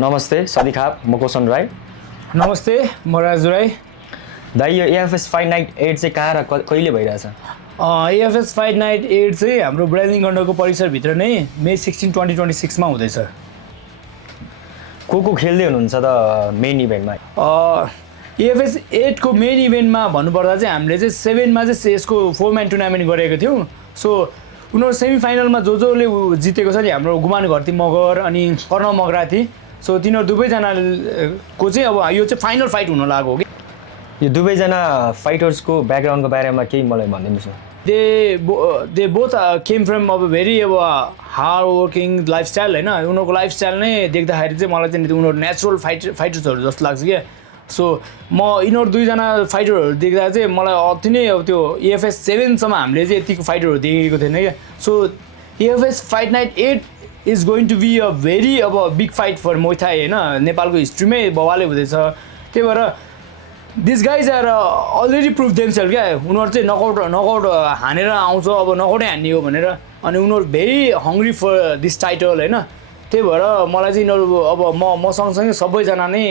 नमस्ते सदिखाप म कोसन राई। नमस्ते म राजु राई। दाइ यो एएफएस फाइट नाइट 8 चाहिँ कहाँ र कहिले भइरहेछ? एएफएस फाइट नाइट 8 चाहिँ हाम्रो ब्राजिलिङ अन्डरको परिसरभित्र नै मे 16, 2026 मा हुँदैछ। को खेल्दै हुनुहुन्छ त मेन इभेन्टमा? एएफएस 8 को मेन इभेन्टमा भन्नुपर्दा चाहिँ हामीले चाहिँ 7 मा चाहिँ यसको 4 म्यान टुर्नामेन्ट गरेको थियौँ। सो उनीहरू सेमी फाइनलमा जसले जितेको छ नि हाम्रो गुमान घरती मगर अनि कर्ण मगराथी। सो तिनीहरू दुवैजनाको चाहिँ अब यो चाहिँ फाइनल फाइट हुन लाग्यो कि। यो दुवैजना फाइटर्सको ब्याकग्राउन्डको बारेमा केही मलाई भनिदिनुहोस् न। दे बोथ केम फ्रम अब भेरी अब हार्ड वर्किङ लाइफस्टाइल होइन। उनीहरूको लाइफस्टाइल नै देख्दाखेरि चाहिँ मलाई चाहिँ उनीहरू नेचुरल फाइटर्सहरू जस्तो लाग्छ क्या। सो म यिनीहरू दुईजना फाइटरहरू देख्दा चाहिँ मलाई अति नै अब त्यो एएफएस 7 सम्म हामीले चाहिँ यतिको फाइटरहरू देखेको थिएन क्या। So AFS fight night 8 is going to be a very uh big fight for muay thai होइन। नेपालको हिस्ट्रीमै बवालै हुँदैछ। त्यही भएर this guys are already prove themselves क्या। उनीहरू चाहिँ नकआउट हानेर आउँछ, अब नकआउटै हान्ने हो भनेर। अनि उनीहरू very hungry for this title होइन। त्यही भएर मलाई चाहिँ यिनीहरू अब म सँगसँगै सबैजना नै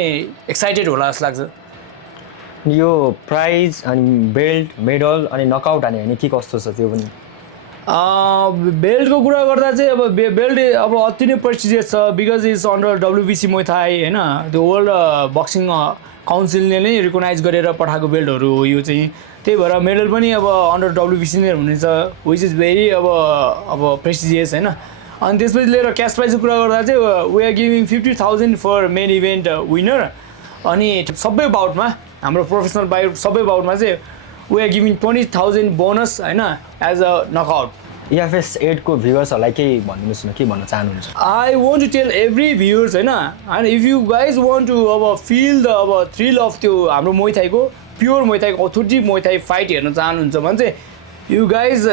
एक्साइटेड होला जस्तो लाग्छ। यो प्राइज अनि बेल्ट मेडल अनि नकआउट हाने भने के कस्तो छ त्यो पनि? बेल्टको कुरा गर्दा चाहिँ अब बेल्ट अब अति नै प्रेस्टिजियस छ because is under WBC मुay thai होइन। त्यो वर्ल्ड बक्सिङ काउन्सिलले नै रिकगनाइज गरेर पठाएको बेल्टहरू हो यो चाहिँ। त्यही भएर मेडल पनि अब अन्डर WBC नै हुनेछ विच इज भेरी अब प्रेस्टिजियस होइन। अनि त्यसपछि लिएर क्यास प्राइजको कुरा गर्दा चाहिँ we are giving 50,000 for main event winner. अनि सबै बाउटमा हाम्रो प्रोफेसनल बाइट सबै बाउटमा चाहिँ वी आर गिभिङ 20,000 बोनस होइन एज अ नकआउट। एएफएस 8 को भ्युवर्सहरूलाई केही भनिदिनुहोस् न, के भन्न चाहनुहुन्छ? I want to tell every viewers होइन। And if you guys want to अब फिल द अब थ्रिल अफ त्यो हाम्रो मुay thai को pure muay thai authority muay thai fight हेर्न चाहनुहुन्छ भने चाहिँ you guys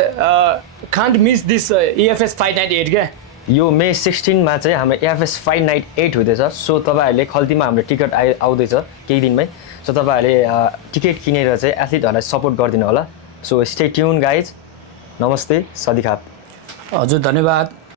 can't miss this AFS fight night 8 क्या। यो मे 16 मा चाहिँ हाम्रो एएफएस फाइट नाइट 8 हुँदैछ। सो तपाईँहरूले खल्तीमा हाम्रो टिकट आउँदैछ केही दिनमै। सो तपाईँहरूले टिकट किनेर चाहिँ एथलिटहरूलाई सपोर्ट गरिदिनु होला। So stay tune guys. नमस्ते सदिखाप। हजुर धन्यवाद।